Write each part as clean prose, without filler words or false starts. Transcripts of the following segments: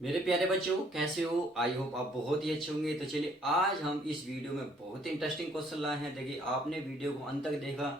मेरे प्यारे बच्चों, कैसे हो? आई होप आप बहुत ही अच्छे होंगे। तो चलिए, आज हम इस वीडियो में बहुत ही इंटरेस्टिंग क्वेश्चन लाए हैं। देखिए, आपने वीडियो को अंत तक देखा।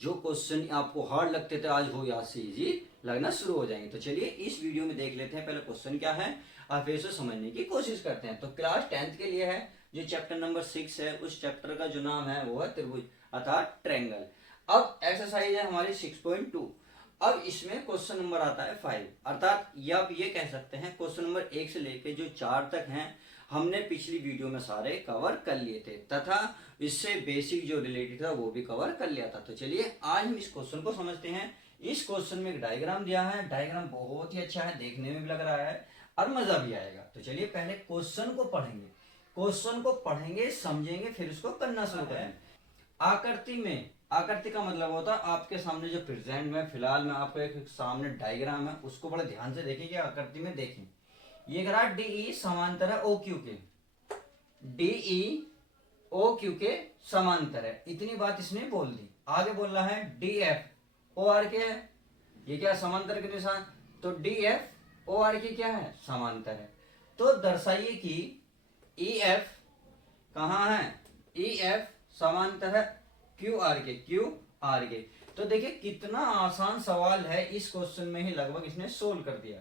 जो क्वेश्चन आपको हार्ड लगते थे, आज वो याद से इजी लगना शुरू हो जाएंगे। तो चलिए, इस वीडियो में देख लेते हैं पहले क्वेश्चन क्या है और फिर उसे समझने की कोशिश करते हैं। तो क्लास 10th के लिए है, जो चैप्टर नंबर 6 है, उस चैप्टर का जो नाम है वो है त्रिभुज अर्थात ट्रेंगल। अब एक्सरसाइज है हमारी 6.2। अब इसमें क्वेश्चन नंबर आता है 5, अर्थात ये आप ये कह सकते हैं क्वेश्चन नंबर 1 से लेके जो 4 तक हैं, हमने पिछली वीडियो में सारे कवर कर लिए थे तथा इससे बेसिक जो रिलेटेड था वो भी कवर कर लिया था। तो चलिए, आज हम इस क्वेश्चन को समझते हैं। इस क्वेश्चन में एक डायग्राम दिया है। डायग्राम बहुत ही अच्छा है, देखने में भी लग रहा है और मजा भी आएगा। तो चलिए, पहले क्वेश्चन को पढ़ेंगे, समझेंगे, फिर उसको करना शुरू करेंगे। आकृति में, आकृति का मतलब होता है आपके सामने जो प्रेजेंट में फिलहाल में आपको एक सामने डायग्राम है, उसको बड़े ध्यान से देखेंगे। आकृति में देखें, ये कह रहा है डीई समांतर है ओ क्यू के, डीई ओ क्यू के समांतर है। इतनी बात इसने बोल दी। आगे बोल रहा है डी एफ ओ आर के है, ये क्या समांतर के निशान, तो डी एफ ओ आर के क्या है, समांतर है। तो दर्शाइए कि ई एफ कहाँ है, ई एफ समांतर है क्यू आर के। तो देखिए कितना आसान सवाल है, इस क्वेश्चन में ही लगभग इसने सोल्व कर दिया।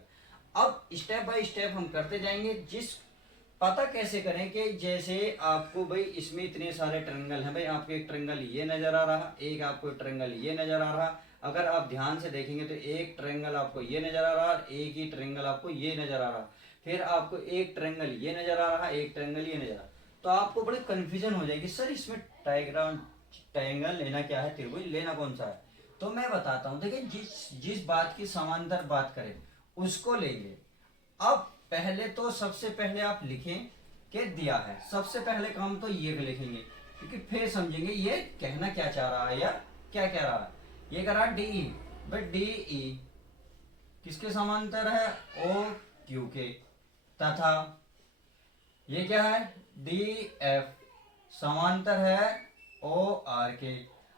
अब स्टेप बाय स्टेप हम करते जाएंगे। जिस पता कैसे करें कि जैसे आपको भाई इसमें इतने सारे ट्रायंगल हैं, भाई आपको एक ट्रायंगल ये नजर आ रहा, एक आपको ट्रायंगल ये नजर आ रहा। अगर आप ध्यान से देखेंगे तो एक ट्रायंगल आपको ये नजर आ रहा, एक ही ट्रायंगल आपको ये नजर आ रहा, फिर आपको एक ट्रायंगल ये नजर आ रहा, एक ट्रायंगल ये नजर आ रहा। तो आपको बड़ी कंफ्यूजन हो जाएगी, सर इसमें डायग्राम ट्रायंगल लेना क्या है, त्रिभुज लेना कौन सा है। तो मैं बताता हूं। देखिए, जिस जिस बात की समांतर बात करें उसको लेंगे। अब पहले तो सबसे पहले आप लिखें कि दिया है। सबसे पहले काम तो ये लिखेंगे, क्योंकि फिर समझेंगे ये कहना क्या चाह रहा है या क्या कह रहा है। ये कह रहा है डीई, बट डीई किसके समांतर है, ओ क्यू के, तथा ये क्या है, डी एफ समांतर है ओ आर के।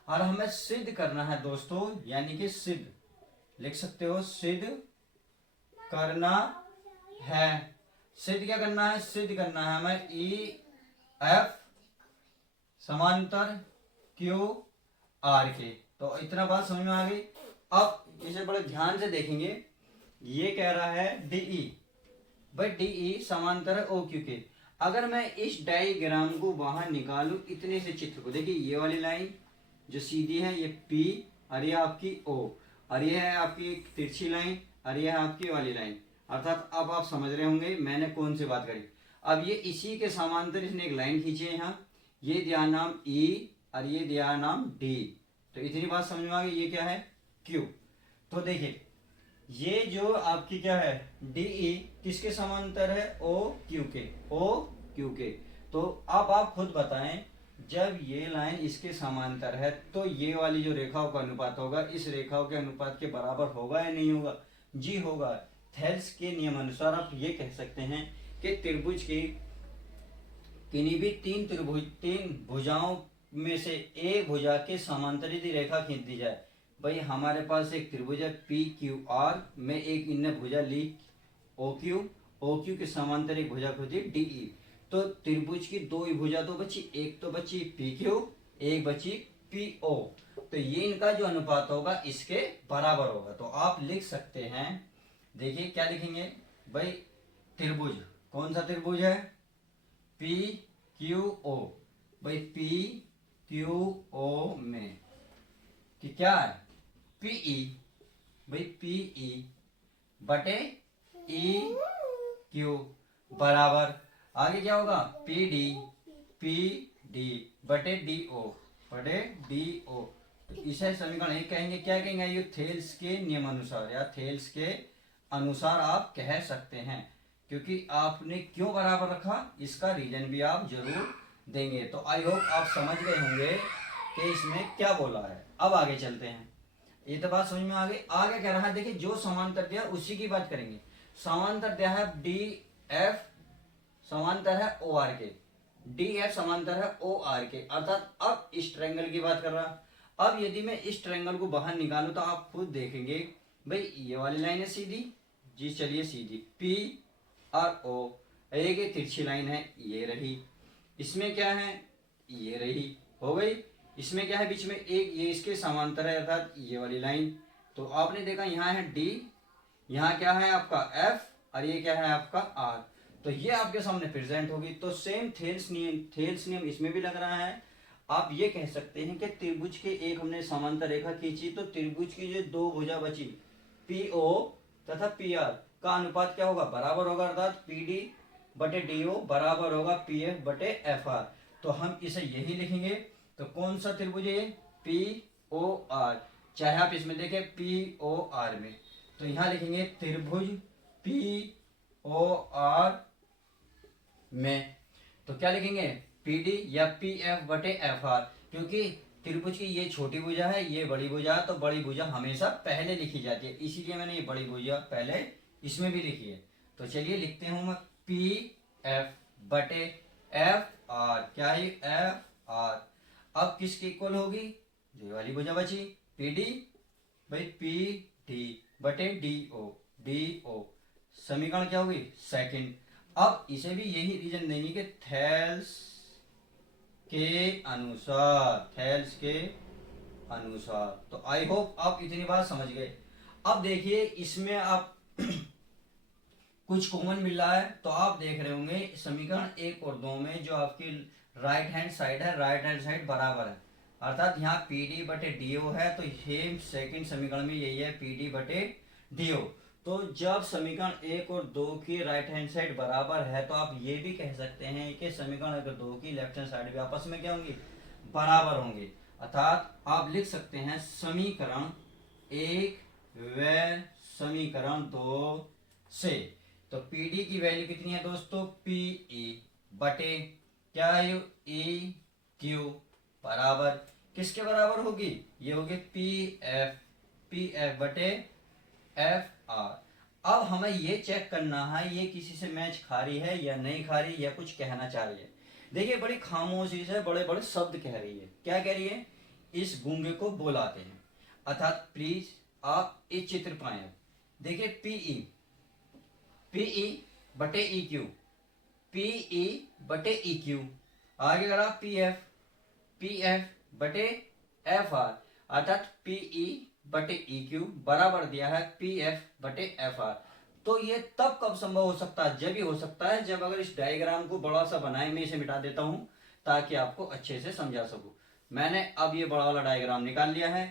और हमें सिद्ध करना है दोस्तों, यानी कि सिद्ध लिख सकते हो, सिद्ध करना है। सिद्ध क्या करना है, सिद्ध करना है हमें ई एफ समांतर क्यू आर के। तो इतना बात समझ में आ गई। अब इसे बड़े ध्यान से देखेंगे। ये कह रहा है डीई, भाई डीई समांतर है ओ क्यू के। अगर मैं इस डायग्राम को बाहर निकालूं, इतने से चित्र को देखिए, ये वाली लाइन जो सीधी है ये पी, और ये आपकी ओ, और ये है आपकी तिरछी लाइन, और ये है आपकी वाली लाइन। अर्थात अब आप समझ रहे होंगे मैंने कौन सी बात करी। अब ये इसी के समांतर इसने एक लाइन खींची है यहाँ, ये दिया नाम ई और ये दिया नाम डी। तो इतनी बात समझ में आ गई, ये क्या है, क्यू। तो देखिए, ये जो आपकी क्या है डीई किसके समांतर है, ओ क्यू के, ओ क्यू के। तो अब आप खुद बताएं, जब ये लाइन इसके समांतर है तो ये वाली जो रेखाओं का अनुपात होगा इस रेखाओं के अनुपात के बराबर होगा या नहीं होगा, जी होगा। थेल्स के नियम अनुसार आप ये कह सकते हैं कि त्रिभुज की किन्हीं भी तीन भुजाओं में से एक भुजा के समांतर यदि रेखा खींच दी जाए, भाई हमारे पास एक त्रिभुज है पी क्यू आर में, एक इनने भुजा ली ओ क्यू के समांतर एक भुजा खोजी डीई। तो त्रिभुज की दो ही भुजा तो बची, एक तो बची पी क्यू, एक बची पी ओ। तो ये इनका जो अनुपात होगा इसके बराबर होगा। तो आप लिख सकते हैं, देखिए क्या लिखेंगे भाई, त्रिभुज कौन सा त्रिभुज है, पी क्यू ओ। भाई पी क्यू ओ में कि क्या है, पीई, भाई पीई बटे ई क्यू बराबर, आगे क्या होगा, पी डी बटे डी ओ, बटे डी ओ। तो इसे समीकरण एक कहेंगे, क्या कहेंगे, ये थेल्स के नियम अनुसार या थेल्स के अनुसार आप कह सकते हैं। क्योंकि आपने क्यों बराबर रखा, इसका रीजन भी आप जरूर देंगे। तो आई होप आप समझ गए होंगे कि इसमें क्या बोला है। अब आगे चलते हैं, ये तो बात समझ में आ गई। आगे कह रहा है, देखिए जो समांतर दिया उसी की बात करेंगे। समांतर दिया है डी एफ समांतर है ओ आर के, डी एफ समांतर है ओ आर के, अर्थात अब इस ट्रायंगल की बात कर रहा। अब यदि मैं इस ट्रायंगल को बाहर निकालूं तो आप खुद देखेंगे, भाई ये वाली लाइन है सीधी, जी चलिए सीधी, पी और ओ, एक ये तिरछी लाइन है, ये रही। इसमें क्या है, ये रही, हो गई। इसमें क्या है, बीच में एक ये इसके समांतर है अर्थात ये वाली लाइन। तो आपने देखा यहाँ है डी, यहाँ क्या है आपका एफ, और ये क्या है आपका आर। तो ये आपके सामने प्रेजेंट होगी। तो सेम थेल्स नियम इसमें भी लग रहा है। आप ये कह सकते हैं कि त्रिभुज के एक हमने समांतर रेखा खींची, तो त्रिभुज की जो दो भुजा बची पी ओ तथा पी आर का अनुपात क्या होगा, बराबर होगा, अर्थात पी डी बटे डी ओ बराबर होगा पी एफ बटे एफ आर। तो हम इसे यही लिखेंगे। तो कौन सा त्रिभुज है, पी ओ आर, चाहे आप इसमें देखें पी ओ आर में, तो यहां लिखेंगे त्रिभुज पी ओ आर में। तो क्या लिखेंगे, पी डी या पी एफ बटे एफ आर, क्योंकि त्रिभुज की ये छोटी भुजा है, ये बड़ी भुजा है, तो बड़ी भुजा हमेशा पहले लिखी जाती है, इसीलिए मैंने ये बड़ी भुजा पहले इसमें भी लिखी है। तो चलिए लिखते हूं मैं पी एफ बटे एफ आर, क्या है एफ आर। अब किसके इक्वल होगी, ये वाली भुजा बची पी डी भाई पी डी बटे डी ओ समीकरण क्या होगी सेकंड। अब इसे भी यही रीजन देंगे कि थेल्स के अनुसार। तो आई होप आप इतनी बात समझ गए। अब देखिए इसमें आप कुछ कॉमन मिल रहा है, तो आप देख रहे होंगे समीकरण 1 और 2 में जो आपकी राइट हैंड साइड है, राइट हैंड साइड बराबर है, अर्थात यहाँ पी डी बटे डी ओ है, तो ये सेकंड समीकरण में यही है पी डी बटे डी ओ। तो जब समीकरण 1 और 2 की राइट हैंड साइड बराबर है, तो आप ये भी कह सकते हैं कि समीकरण अगर 2 की लेफ्ट हैंड साइड भी आपस में क्या होंगी, बराबर होंगे। अर्थात आप लिख सकते हैं समीकरण 1 व समीकरण 2 से। तो पी डी की वैल्यू कितनी है दोस्तों, पी ई बटे क्या है ई क्यू बराबर किसके बराबर होगी, ये होगी पी एफ बटे एफ आर। अब हमें ये चेक करना है ये किसी से मैच खा रही है या नहीं खा रही, या कुछ कहना चाह रही है। देखिए बड़ी खामोशी से बड़े बड़े शब्द कह रही है, क्या कह रही है, इस गूंगे को बोलाते हैं। अर्थात प्लीज आप इस चित्र पाए, देखिए पीई बटे ई क्यू, पीई बटे ई क्यू, आगे करा पी एफ बटे एफ आर, अर्थात पीई बटे ई क्यू बराबर दिया है पी एफ बटे एफ आर। तो ये तब कब संभव हो सकता है, जब ही हो सकता है जब अगर इस डायग्राम को बड़ा सा बनाए, मैं इसे मिटा देता हूं ताकि आपको अच्छे से समझा सकूं। मैंने अब ये बड़ा वाला डायग्राम निकाल लिया है।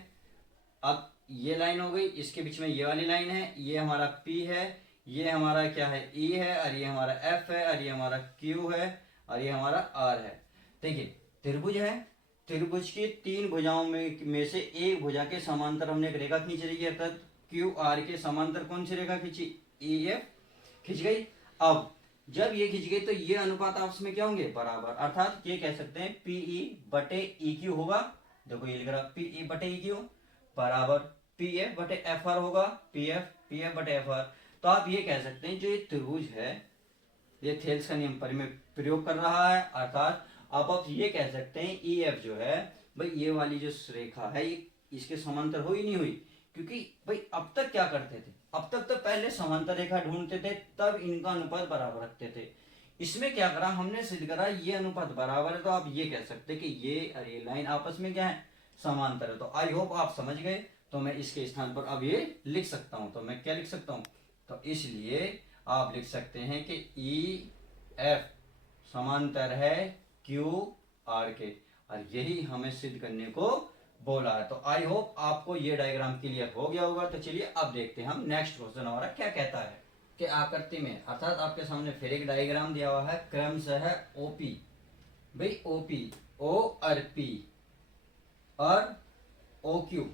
अब ये लाइन हो गई, इसके बीच में ये वाली लाइन है, ये हमारा P है, ये हमारा क्या है E है, और ये हमारा F है, और ये हमारा Q है, और ये हमारा R है। देखिए त्रिभुज है, त्रिभुज की 3 भुजाओं में से एक भुजा के समांतर हमने एक रेखा खींच रही है, अर्थात क्यू आर के समांतर कौन सी रेखा खींची, ई एफ खींच गई। अब जब ये खींच गई तो ये अनुपात आपस में क्या होंगे, बराबर, अर्थात ये कह सकते हैं पीई बटे ई क्यू होगा। देखो ये लिख रहा पीई बटे ई क्यू बराबर पी एफ बटे एफ आर होगा, पी एफ बटे एफ आर। तो आप ये कह सकते हैं जो ये त्रिभुज है, ये थेल्स का नियम पर में प्रयोग कर रहा है, अर्थात अब आप ये कह सकते हैं ई एफ जो है भाई ये वाली जो रेखा है ये इसके समांतर हुई नहीं हुई, क्योंकि भाई अब तक क्या करते थे, अब तक तो पहले समांतर रेखा ढूंढते थे तब इनका अनुपात बराबर रखते थे। इसमें क्या करा हमने, सिद्ध करा ये अनुपात बराबर है, तो आप ये कह सकते हैं कि ये और ये लाइन आपस में क्या है, समांतर है। तो आई होप आप समझ गए। तो मैं इसके स्थान पर अब ये लिख सकता हूं, तो मैं क्या लिख सकता हूं, तो इसलिए आप लिख सकते हैं कि ई एफ समांतर है क्यू आर के, और यही हमें सिद्ध करने को बोला है। तो आई होप आपको ये डायग्राम क्लियर हो गया होगा। तो चलिए अब देखते हैं हम नेक्स्ट क्वेश्चन हमारा क्या कहता है कि आकृति में, अर्थात आपके सामने फिर एक डायग्राम दिया हुआ है, क्रमशः है ओपी, भाई ओपी ओ और पी और ओ क्यू,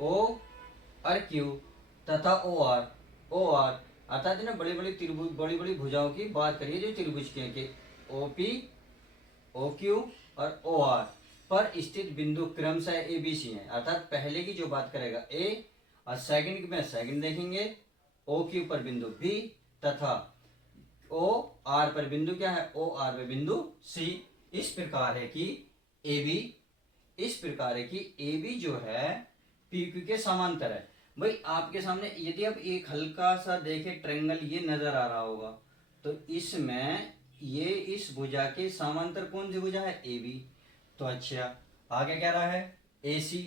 ओ और क्यू तथा ओ आर, अर्थात ना बड़ी बड़ी भुजाओं की बात करिए जो त्रिभुज के ओपी ओ क्यू और ओ आर पर स्थित बिंदु क्रमशः ए बी सी है। अर्थात पहले की जो बात करेगा ए, और सेकंड में सेकंड देखेंगे, ओ क्यू पर बिंदु बी तथा ओ आर पर बिंदु क्या है, ओ आर पर बिंदु सी। इस प्रकार है कि ए बी जो है पी क्यू के समांतर है। भाई आपके सामने यदि आप एक हल्का सा देखे ट्रायंगल ये नजर आ रहा होगा, तो इसमें ये इस भुजा के समांतर कौन सी भुजा है, ए बी। तो अच्छा आगे क्या रहा है, ए सी।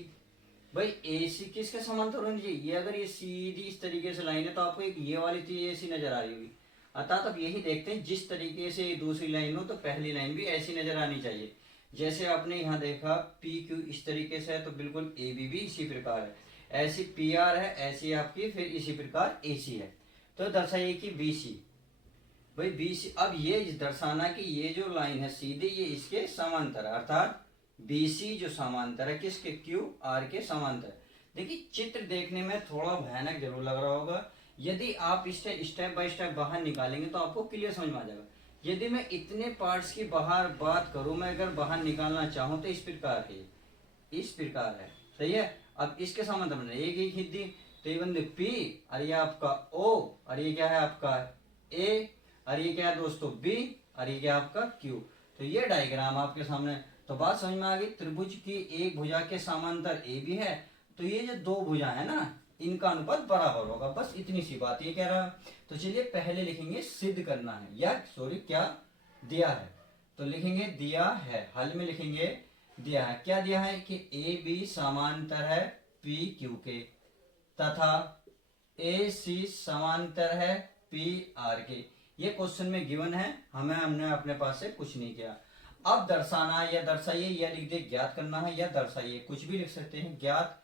भाई ए सी किसके समांतर होनी चाहिए, ये अगर ये सीधी इस तरीके से लाइन है तो आपको एक ये वाली थी ए सी नजर आ रही होगी। अर्थात अब यही देखते हैं जिस तरीके से दूसरी लाइन हो तो पहली लाइन भी ऐसी नजर आनी चाहिए। जैसे आपने यहाँ देखा पी क्यू इस तरीके से है तो बिल्कुल ए बी भी इसी प्रकार है, ऐसी पी आर है ऐसी आपकी फिर इसी प्रकार ए सी है। तो दर्शाइए कि बी सी। भाई बी सी, अब ये दर्शाना कि ये जो लाइन है सीधे ये इसके समांतर है, अर्थात बी सी जो समांतर है किसके, क्यू आर के समांतर। देखिए चित्र देखने में थोड़ा भयानक जरूर लग रहा होगा, यदि आप इसे स्टेप बाय स्टेप बाहर निकालेंगे तो आपको क्लियर समझ में आ जाएगा। यदि मैं इतने पार्ट्स की बाहर बात करूं, मैं अगर बाहर निकालना चाहूं तो इस प्रकार है, इस प्रकार है, सही है। अब इसके समांतर में एक एक हिंदी, तो ये बंदे पी और ये आपका ओ और ये क्या है आपका ए और ये क्या है दोस्तों बी और ये क्या है आपका क्यू। तो ये डायग्राम आपके सामने, तो बात समझ में आ गई। त्रिभुज की एक भुजा के समांतर ए बी है, तो ये जो दो भुजा है ना इनका अनुपात बराबर होगा, बस इतनी सी बात ये कह रहा। तो चलिए पहले लिखेंगे सिद्ध करना है, या सॉरी क्या दिया है, तो लिखेंगे दिया है, हल में लिखेंगे दिया है। क्या दिया है कि ए बी समांतर है पी क्यू के तथा ए सी समांतर है पी आर के। ये क्वेश्चन में गिवन है, हमने अपने पास से कुछ नहीं किया। अब दर्शाना या दर्शाइए या लिख दे ज्ञात करना है या दर्शाइए, कुछ भी लिख सकते हैं, ज्ञात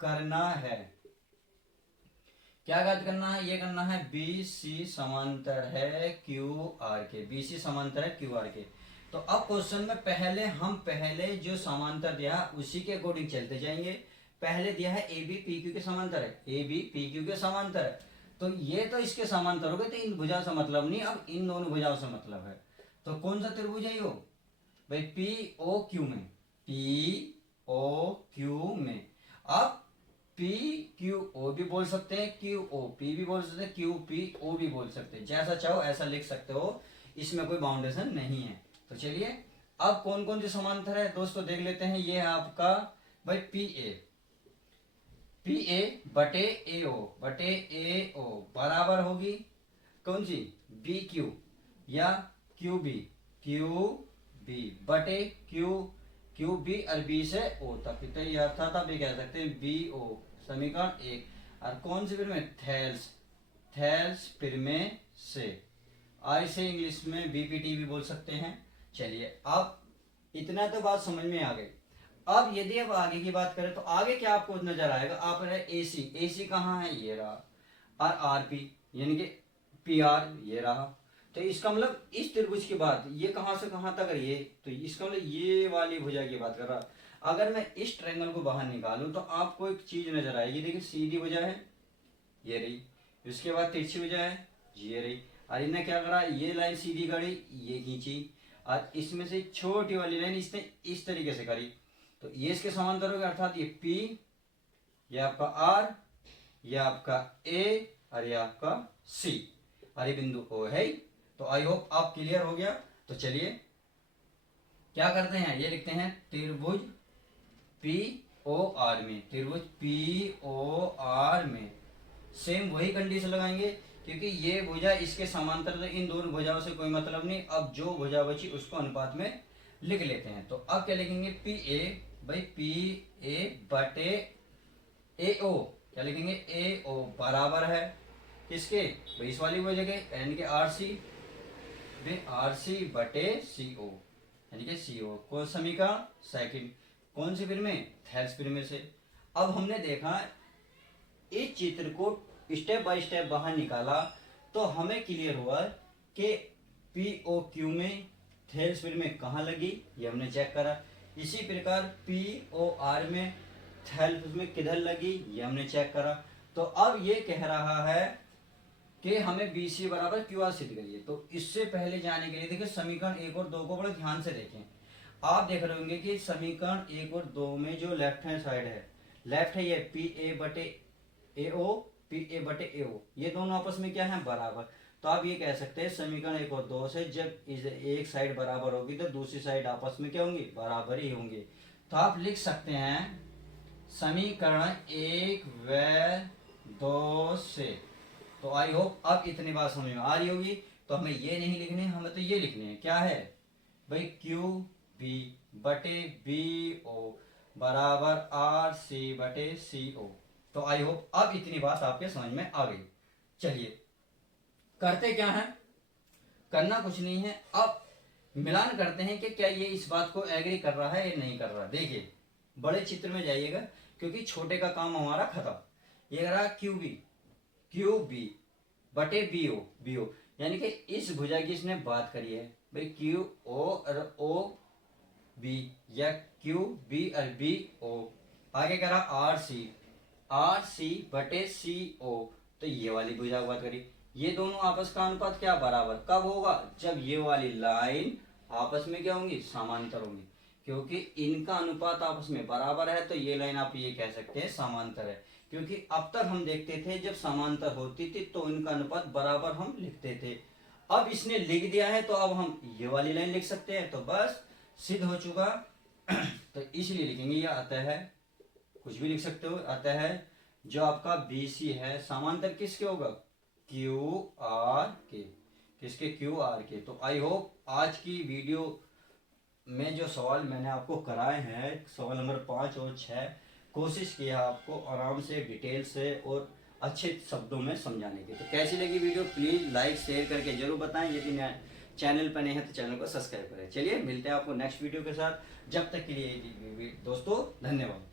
करना है। क्या ज्ञात करना है, ये करना है बी सी समांतर है क्यू आर के, बी सी समांतर है क्यू आर के। तो अब क्वेश्चन में पहले जो समांतर दिया उसी के अकॉर्डिंग चलते जाएंगे। पहले दिया है ए बी पी क्यू के समांतर है, ए बी पी क्यू के समांतर है, तो ये तो इसके समांतर हो गए, तो इन भुजाओं से मतलब नहीं, अब इन दोनों भुजाओं से मतलब है। तो कौन सा त्रिभुज है यो भाई, पी ओ क्यू में, पी ओ क्यू में। अब पी क्यू ओ भी बोल सकते हैं, क्यू ओ पी भी बोल सकते हैं, क्यू पी ओ भी बोल सकते हैं, जैसा चाहो ऐसा लिख सकते हो, इसमें कोई बाउंडेशन नहीं है। तो चलिए अब कौन कौन से समांतर है दोस्तों देख लेते हैं। ये है आपका भाई पी ए बटे ए ओ बराबर होगी कौन सी, बी क्यू या क्यू बी बटे क्यू बी और बी से ओ तक, तो ये अर्थात ये कह सकते हैं बी ओ, समीकरण एक। और कौन से में थेल्स पिरमे से, आई से इंग्लिश में बीपीटी भी बोल सकते हैं। चलिए अब इतना तो बात समझ में आ गई। अब यदि अब आगे की बात करें तो आगे क्या आपको नजर आएगा, आप ए सी कहाँ है, ये रहा, और आर पी यानी कि पी आर ये रहा। तो इसका मतलब इस त्रिभुज की बात, ये कहां से कहां तक ये, तो इसका मतलब ये वाली भुजा की बात कर रहा। अगर मैं इस ट्रायंगल को बाहर निकालूं तो आपको एक चीज नजर आएगी, देखिए सीधी भुजा है ये रही, इसके बाद तिरछी भुजा है ये रही, और इन्हें क्या करा, ये लाइन सीधी करी ये खींची, और इसमें से छोटी वाली लाइन इसने इस तरीके से करी, तो ये इसके समांतर हो गया, अर्थात ये पी, ये आपका आर, ये आपका ए और ये आपका सी, और ये बिंदु ओ है। तो आई होप आप क्लियर हो गया। तो चलिए क्या करते हैं, ये लिखते हैं त्रिभुज पी ओ आर में, त्रिभुज पी ओ आर में सेम वही कंडीशन लगाएंगे, क्योंकि ये भुजा इसके समांतर, तो इन दोनों भुजाओं से कोई मतलब नहीं। अब जो भुजा बची उसको अनुपात में लिख लेते हैं। तो अब क्या लिखेंगे, पी ए भाई पी ए बटे ए ओ, क्या लिखेंगे ए ओ बराबर है किसके भाई, इस वाली भुजा के यानी कि आर सी बटे सी ओ, यानी कि सी ओ। कौन समीकरण सेकंड, कौन सी फिर में, थेल्स फिर में से। अब हमने देखा इस चित्र को स्टेप बाय स्टेप बाहर निकाला तो हमें क्लियर हुआ कि पी ओ क्यू में थेल्स फिर में कहाँ लगी, ये हमने चेक करा। इसी प्रकार पी ओ आर में थेल्स में किधर लगी, ये हमने चेक करा। तो अब ये कह रहा है कि हमें बी सी बराबर क्यू आर सिद्ध करिए। तो इससे पहले जाने के लिए देखिए समीकरण एक और दो को बड़े ध्यान से देखें। आप देख रहे होंगे कि समीकरण एक और दो में जो लेफ्ट हैंड साइड है, लेफ्ट है ये पी ए बटे ए ओ, पी ए बटे ए ओ, ये दोनों आपस में क्या है, बराबर। तो आप ये कह सकते हैं समीकरण एक और दो से जब एक साइड बराबर होगी तो दूसरी साइड आपस में क्या होंगी, बराबर ही होंगे। तो आप लिख सकते हैं समीकरण एक व दो से। तो आई होप अब इतनी बात समझ में आ रही होगी। तो तो हमें ये नहीं लिखने, हमें तो ये लिखने हैं, क्या है भाई, क्यू बी बटे बी ओ बराबर आर सी बटे सी ओ। तो आई होप अब इतनी बात आपके समझ में आ गई। चलिए करते क्या है, करना कुछ नहीं है, अब मिलान करते हैं कि क्या ये इस बात को एग्री कर रहा है या नहीं कर रहा। देखिए बड़े चित्र में जाइएगा, क्योंकि छोटे का काम हमारा खत्म। ये रहा क्यू बी बटे बी ओ, यानी कि इस भुजा की इसने बात करी है भाई, क्यू ओ और ओ बी, या क्यू बी और बी ओ। आगे करा आर सी बटे सी ओ, तो ये वाली भुजा की बात करी। ये दोनों आपस का अनुपात क्या बराबर कब होगा, जब ये वाली लाइन आपस में क्या होंगी, समांतर होंगी। क्योंकि इनका अनुपात आपस में बराबर है तो ये लाइन आप ये कह सकते हैं समांतर है। क्योंकि अब तक हम देखते थे जब समांतर होती थी तो इनका अनुपात बराबर हम लिखते थे। अब इसने लिख दिया है तो अब हम ये वाली लाइन लिख सकते हैं, तो बस सिद्ध हो चुका। तो इसलिए लिखेंगे ये आता है, कुछ भी लिख सकते हो, आता है जो आपका BC है समांतर किसके होगा, QR के, किसके, QR के। तो आई होप आज की वीडियो में जो सवाल मैंने आपको कराए हैं, सवाल नंबर 5 और 6, कोशिश किया आपको आराम से, डिटेल से और अच्छे शब्दों में समझाने की। तो कैसी लगी वीडियो प्लीज लाइक शेयर करके जरूर बताएं। यदि चैनल पर नहीं है तो चैनल को सब्सक्राइब करें। चलिए मिलते हैं आपको नेक्स्ट वीडियो के साथ, जब तक के लिए दोस्तों धन्यवाद।